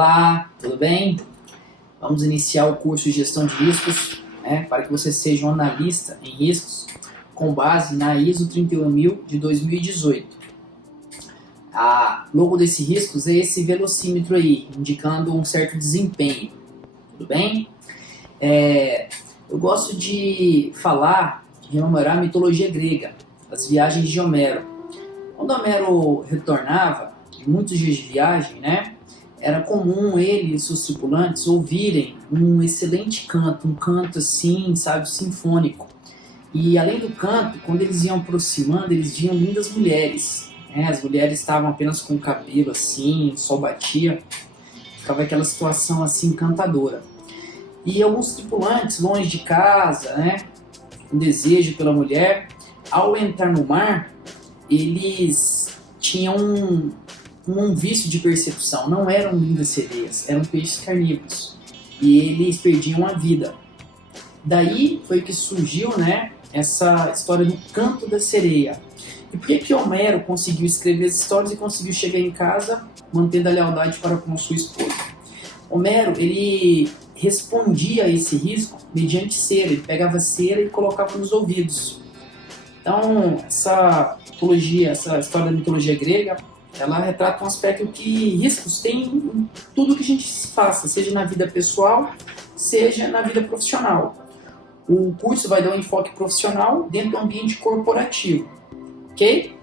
Olá, tudo bem? Vamos iniciar o curso de Gestão de Riscos, para que você seja um analista em riscos com base na ISO 31000 de 2018. A logo desse riscos é esse velocímetro aí, indicando um certo desempenho, tudo bem? Eu gosto de rememorar a mitologia grega, as viagens de Homero. Quando Homero retornava, de muitos dias de viagem, era comum ele e seus tripulantes ouvirem um excelente canto, um canto assim, sinfônico. E além do canto, quando eles iam aproximando, eles viam lindas mulheres. As mulheres estavam apenas com o cabelo assim, o sol batia, ficava aquela situação assim encantadora. E alguns tripulantes, longe de casa, um desejo pela mulher, ao entrar no mar, eles tinham um vício de percepção, não eram lindas sereias, eram peixes carnívoros, e eles perdiam a vida. Daí foi que surgiu essa história do canto da sereia. E por que Homero conseguiu escrever as histórias e conseguiu chegar em casa mantendo a lealdade para com sua esposa? Homero, ele respondia a esse risco mediante cera, ele pegava cera e colocava nos ouvidos. Então, essa história da mitologia grega, ela retrata um aspecto que riscos tem em tudo que a gente faça, seja na vida pessoal, seja na vida profissional. O curso vai dar um enfoque profissional dentro do ambiente corporativo, ok?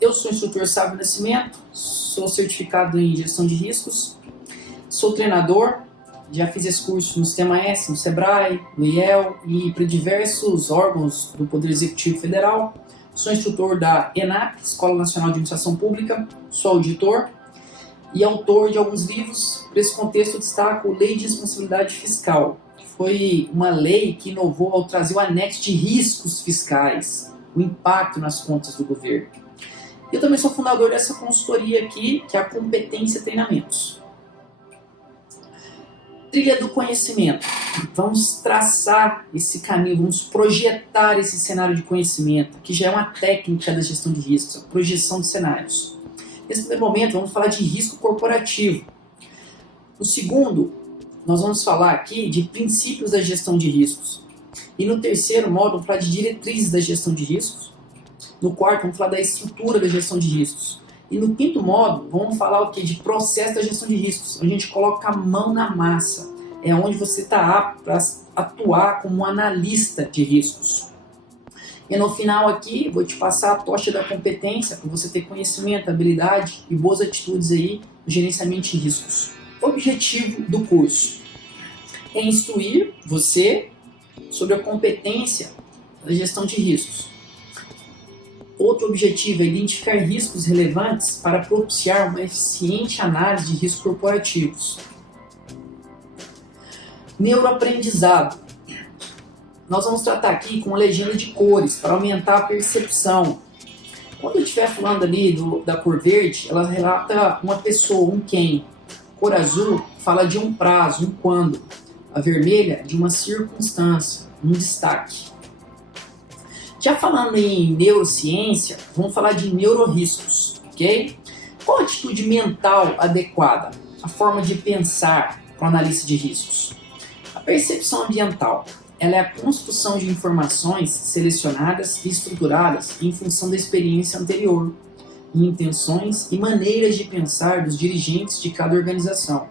Eu sou o instrutor Sábio Nascimento, sou certificado em gestão de riscos, sou treinador, já fiz esse curso no Sistema S, no Sebrae, no IEL e para diversos órgãos do Poder Executivo Federal. Sou instrutor da ENAP, Escola Nacional de Administração Pública, sou auditor e autor de alguns livros. Para esse contexto, eu destaco Lei de Responsabilidade Fiscal, que foi uma lei que inovou ao trazer o anexo de riscos fiscais, o impacto nas contas do governo. Eu também sou fundador dessa consultoria aqui, que é a Competência Treinamentos. Trilha do conhecimento. Vamos traçar esse caminho, vamos projetar esse cenário de conhecimento, que já é uma técnica da gestão de riscos, a projeção de cenários. Nesse primeiro momento, vamos falar de risco corporativo. No segundo, nós vamos falar aqui de princípios da gestão de riscos. E no terceiro módulo, vamos falar de diretrizes da gestão de riscos. No quarto, vamos falar da estrutura da gestão de riscos. E no quinto módulo, vamos falar de processo da gestão de riscos. A gente coloca a mão na massa. É onde você está apto para atuar como analista de riscos. E no final aqui, vou te passar a tocha da competência para você ter conhecimento, habilidade e boas atitudes aí no gerenciamento de riscos. O objetivo do curso é instruir você sobre a competência da gestão de riscos. Outro objetivo é identificar riscos relevantes para propiciar uma eficiente análise de riscos corporativos. Neuroaprendizado. Nós vamos tratar aqui com uma legenda de cores para aumentar a percepção. Quando eu estiver falando ali da cor verde, ela relata uma pessoa, um quem. Cor azul fala de um prazo, um quando. A vermelha, de uma circunstância, um destaque. Já falando em neurociência, vamos falar de neuroriscos, ok? Qual a atitude mental adequada? A forma de pensar para o analista de riscos. A percepção ambiental, ela é a construção de informações selecionadas e estruturadas em função da experiência anterior, intenções e maneiras de pensar dos dirigentes de cada organização.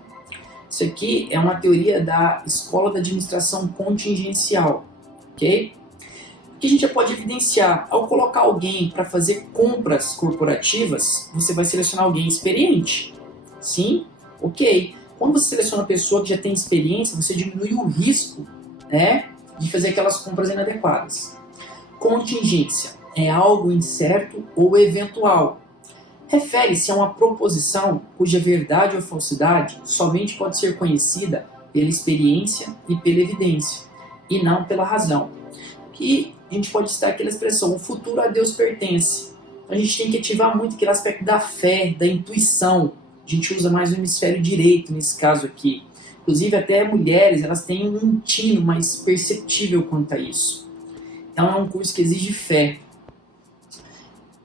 Isso aqui é uma teoria da Escola da Administração Contingencial, ok? Que a gente já pode evidenciar, ao colocar alguém para fazer compras corporativas, você vai selecionar alguém experiente. Sim? Ok. Quando você seleciona uma pessoa que já tem experiência, você diminui o risco de fazer aquelas compras inadequadas. Contingência é algo incerto ou eventual. Refere-se a uma proposição cuja verdade ou falsidade somente pode ser conhecida pela experiência e pela evidência, e não pela razão. Que a gente pode citar aquela expressão, o futuro a Deus pertence. A gente tem que ativar muito aquele aspecto da fé, da intuição. A gente usa mais o hemisfério direito nesse caso aqui. Inclusive até mulheres, elas têm um tino mais perceptível quanto a isso. Então é um curso que exige fé.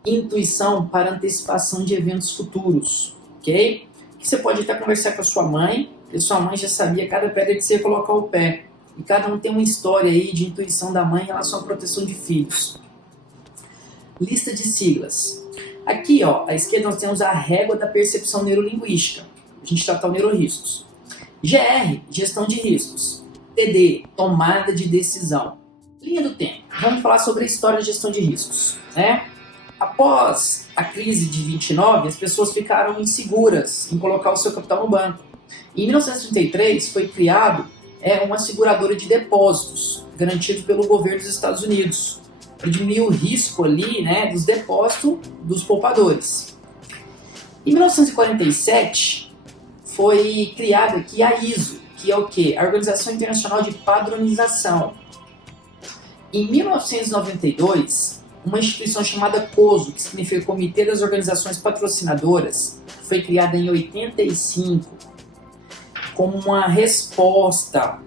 Intuição para antecipação de eventos futuros, ok? Você pode até conversar com a sua mãe, porque sua mãe já sabia cada pedra que você ia colocar o pé. E cada um tem uma história aí de intuição da mãe em relação à proteção de filhos. Lista de siglas. Aqui, ó, à esquerda nós temos a régua da percepção neurolinguística. A gente trata o neuroriscos. GR, gestão de riscos. TD, tomada de decisão. Linha do tempo. Vamos falar sobre a história da gestão de riscos, né? Após a crise de 29, as pessoas ficaram inseguras em colocar o seu capital no banco. Em 1933 foi criado uma seguradora de depósitos, garantido pelo governo dos Estados Unidos, para diminuir o risco ali, né, dos depósitos dos poupadores. Em 1947 foi criada aqui a ISO, que é o quê? A Organização Internacional de Padronização. Em 1992, uma instituição chamada COSO, que significa Comitê das Organizações Patrocinadoras, foi criada em 85 como uma resposta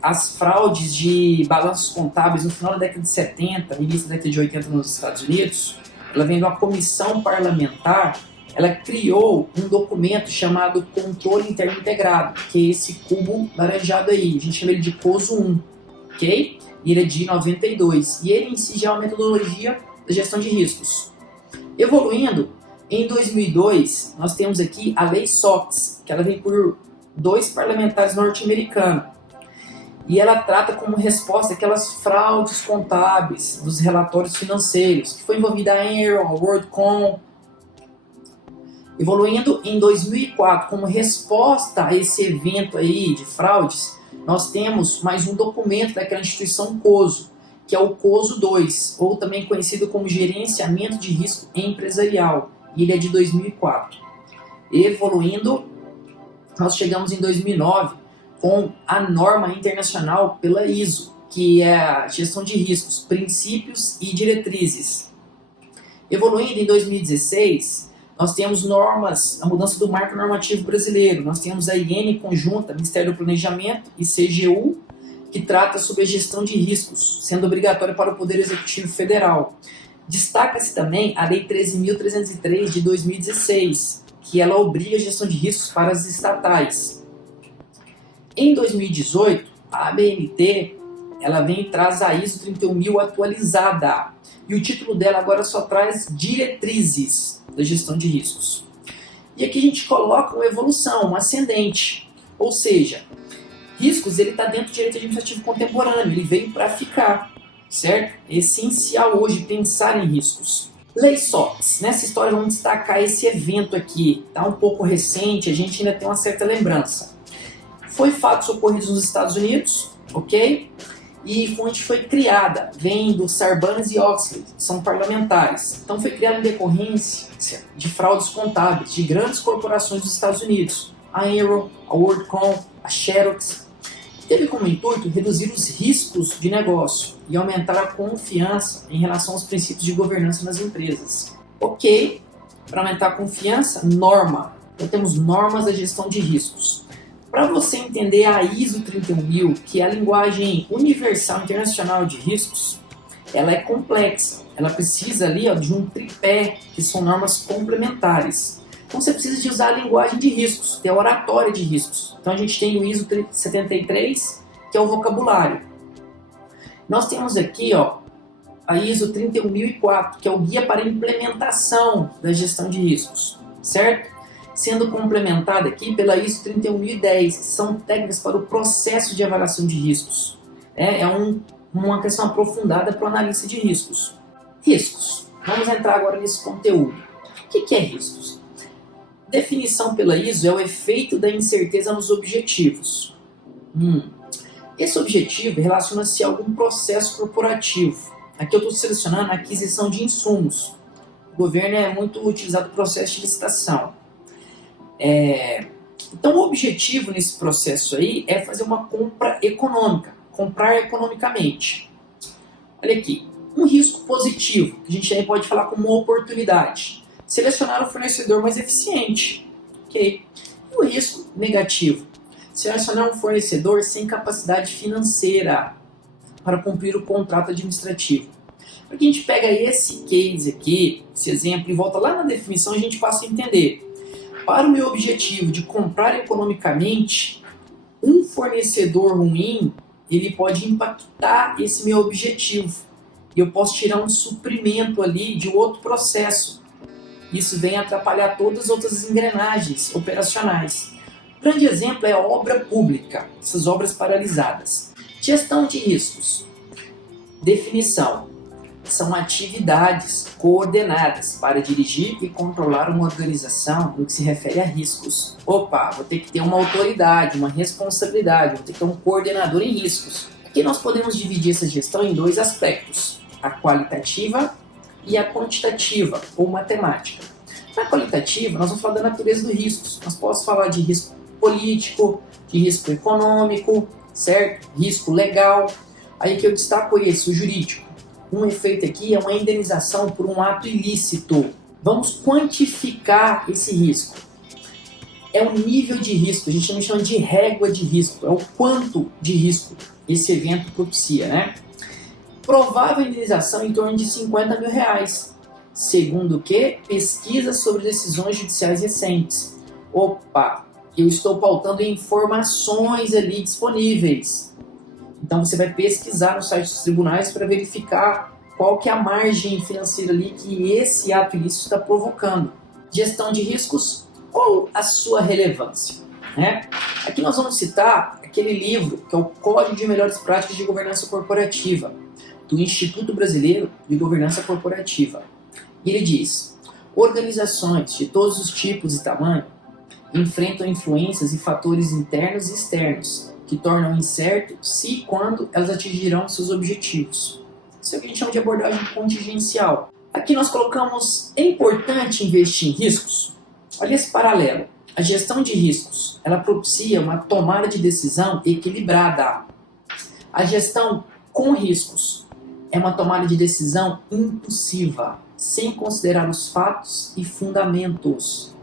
às fraudes de balanços contábeis no final da década de 70, no início da década de 80 nos Estados Unidos. Ela vem de uma comissão parlamentar, ela criou um documento chamado Controle Interno Integrado, que é esse cubo laranjado aí, a gente chama ele de COSO 1, ok? E ele é de 92, e ele em si já é uma metodologia da gestão de riscos. Evoluindo, em 2002, nós temos aqui a Lei SOX, que ela vem por 2 parlamentares norte-americanos, e ela trata como resposta aquelas fraudes contábeis dos relatórios financeiros, que foi envolvida a Enron, a WorldCom. Evoluindo, em 2004, como resposta a esse evento aí de fraudes, nós temos mais um documento daquela instituição COSO, que é o COSO 2, ou também conhecido como Gerenciamento de Risco Empresarial, e ele é de 2004. Evoluindo, nós chegamos em 2009 com a norma internacional pela ISO, que é a Gestão de Riscos, Princípios e Diretrizes. Evoluindo em 2016, nós temos normas, a mudança do marco normativo brasileiro. Nós temos a IN conjunta, Ministério do Planejamento e CGU, que trata sobre a gestão de riscos, sendo obrigatória para o Poder Executivo Federal. Destaca-se também a Lei 13.303 de 2016, que ela obriga a gestão de riscos para as estatais. Em 2018, a ABNT ela vem e traz a ISO 31000 atualizada. E o título dela agora só traz diretrizes da gestão de riscos. E aqui a gente coloca uma evolução, um ascendente. Ou seja, riscos ele está dentro do direito administrativo contemporâneo, ele veio para ficar, certo? É essencial hoje pensar em riscos. Lei SOX. Nessa história vamos destacar esse evento aqui. Está um pouco recente, a gente ainda tem uma certa lembrança. Foi fatos ocorridos nos Estados Unidos, ok? E onde foi criada, vem do Sarbanes e Oxley, que são parlamentares. Então foi criada em decorrência de fraudes contábeis de grandes corporações dos Estados Unidos, a Enron, a WorldCom, a Xerox. Teve como intuito reduzir os riscos de negócio e aumentar a confiança em relação aos princípios de governança nas empresas. Ok, para aumentar a confiança, norma. Então temos normas da gestão de riscos. Para você entender a ISO 31000, que é a linguagem universal internacional de riscos, ela é complexa. Ela precisa ali de um tripé, que são normas complementares. Então você precisa de usar a linguagem de riscos, que é a oratória de riscos. Então a gente tem o ISO 73, que é o vocabulário. Nós temos aqui a ISO 31004, que é o guia para a implementação da gestão de riscos, certo? Sendo complementada aqui pela ISO 31010, que são técnicas para o processo de avaliação de riscos. Uma questão aprofundada para o analista de riscos. Riscos. Vamos entrar agora nesse conteúdo. O que é riscos? Definição pela ISO é o efeito da incerteza nos objetivos. Esse objetivo relaciona-se a algum processo corporativo. Aqui eu estou selecionando a aquisição de insumos. O governo é muito utilizado no processo de licitação. Então o objetivo nesse processo aí é fazer uma compra econômica, comprar economicamente. Olha aqui, um risco positivo, que a gente aí pode falar como uma oportunidade, selecionar o fornecedor mais eficiente, ok? E o risco negativo, selecionar um fornecedor sem capacidade financeira para cumprir o contrato administrativo. Porque a gente pega esse case aqui, esse exemplo, e volta lá na definição, a gente passa a entender. para o meu objetivo de comprar economicamente, um fornecedor ruim, ele pode impactar esse meu objetivo. E eu posso tirar um suprimento ali de outro processo. Isso vem atrapalhar todas as outras engrenagens operacionais. Um grande exemplo é a obra pública, essas obras paralisadas. Gestão de riscos. Definição. São atividades coordenadas para dirigir e controlar uma organização no que se refere a riscos. Opa, vou ter que ter uma autoridade, uma responsabilidade, vou ter que ter um coordenador em riscos. Aqui nós podemos dividir essa gestão em dois aspectos, a qualitativa e a quantitativa, ou matemática. Na qualitativa, nós vamos falar da natureza dos riscos. Nós podemos falar de risco político, de risco econômico, certo? Risco legal. Aí que eu destaco esse, o jurídico. Um efeito aqui é uma indenização por um ato ilícito. Vamos quantificar esse risco. É o nível de risco, a gente chama de régua de risco, é o quanto de risco esse evento propicia, né? Provável indenização em torno de R$50 mil, segundo o que? Pesquisas sobre decisões judiciais recentes. Opa, eu estou pautando informações ali disponíveis. Então você vai pesquisar no site dos tribunais para verificar qual que é a margem financeira ali que esse ato ilícito está provocando. Gestão de riscos, qual a sua relevância? Né? Aqui nós vamos citar aquele livro que é o Código de Melhores Práticas de Governança Corporativa, do Instituto Brasileiro de Governança Corporativa. E ele diz: organizações de todos os tipos e tamanhos enfrentam influências e fatores internos e externos que tornam incerto se e quando elas atingirão seus objetivos. Isso é o que a gente chama de abordagem contingencial. Aqui nós colocamos: é importante investir em riscos? Olha esse paralelo. A gestão de riscos, ela propicia uma tomada de decisão equilibrada. A gestão com riscos é uma tomada de decisão impulsiva, sem considerar os fatos e fundamentos.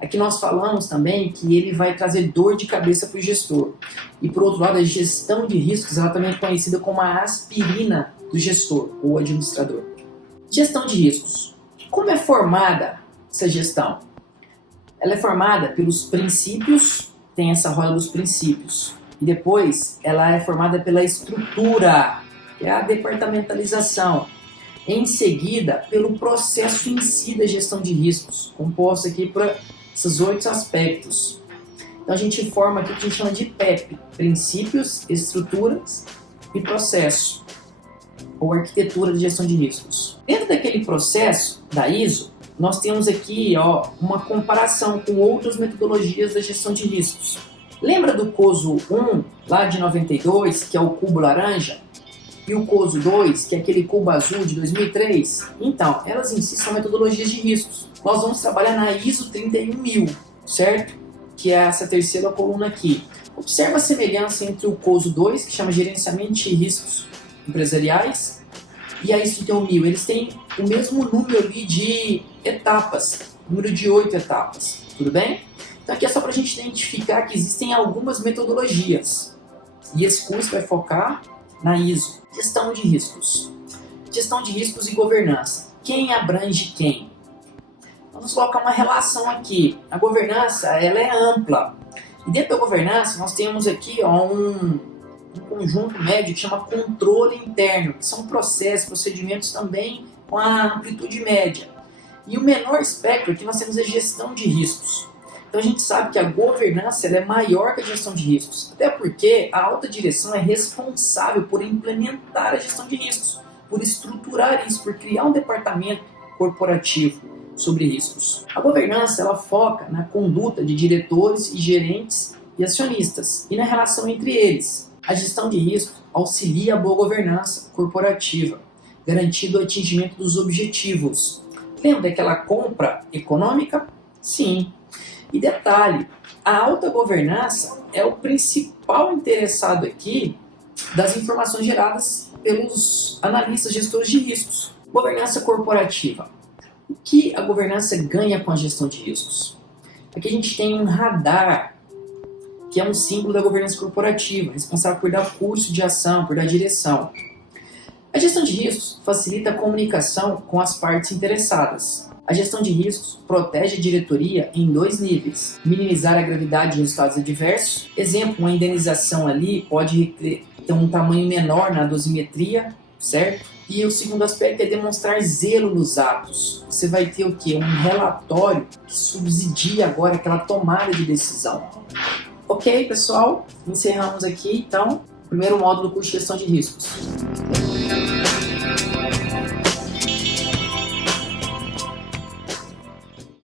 Aqui nós falamos também que ele vai trazer dor de cabeça para o gestor. E por outro lado, a gestão de riscos, ela também é conhecida como a aspirina do gestor ou administrador. Gestão de riscos. Como é formada essa gestão? Ela é formada pelos princípios, tem essa roda dos princípios. E depois ela é formada pela estrutura, que é a departamentalização. Em seguida, pelo processo em si da gestão de riscos, composto aqui por esses 8 aspectos. Então a gente forma aqui o que a gente chama de PEP, princípios, estruturas e processo, ou arquitetura de gestão de riscos. Dentro daquele processo da ISO, nós temos aqui uma comparação com outras metodologias da gestão de riscos. Lembra do COSO 1, lá de 92, que é o cubo laranja? E o COSO 2, que é aquele cubo azul de 2003? Então, elas em si são metodologias de riscos. Nós vamos trabalhar na ISO 31000, certo? Que é essa terceira coluna aqui. Observa a semelhança entre o COSO 2, que chama Gerenciamento de Riscos Empresariais, e a ISO 31000. Eles têm o mesmo número ali de etapas, número de 8 etapas, tudo bem? Então aqui é só para a gente identificar que existem algumas metodologias. E esse curso vai focar na ISO. Gestão de riscos. Gestão de riscos e governança. Quem abrange quem? Vamos colocar uma relação aqui. A governança, ela é ampla. E dentro da governança, nós temos aqui um conjunto médio que chama controle interno, que são processos, procedimentos também com a amplitude média. E o menor espectro aqui nós temos a gestão de riscos. Então a gente sabe que a governança ela é maior que a gestão de riscos, até porque a alta direção é responsável por implementar a gestão de riscos, por estruturar isso, por criar um departamento corporativo sobre riscos. A governança ela foca na conduta de diretores e gerentes e acionistas e na relação entre eles. A gestão de riscos auxilia a boa governança corporativa, garantindo o atingimento dos objetivos. Lembra daquela compra econômica? Sim. E detalhe, a alta governança é o principal interessado aqui das informações geradas pelos analistas gestores de riscos. Governança corporativa. O que a governança ganha com a gestão de riscos? Aqui a gente tem um radar, que é um símbolo da governança corporativa, responsável por dar curso de ação, por dar direção. A gestão de riscos facilita a comunicação com as partes interessadas. A gestão de riscos protege a diretoria em 2 níveis: minimizar a gravidade de resultados adversos. Exemplo, uma indenização ali pode ter um tamanho menor na dosimetria, certo? E o segundo aspecto é demonstrar zelo nos atos. Você vai ter o quê? Um relatório que subsidia agora aquela tomada de decisão. Ok, pessoal? Encerramos aqui, então, o primeiro módulo do curso de gestão de riscos.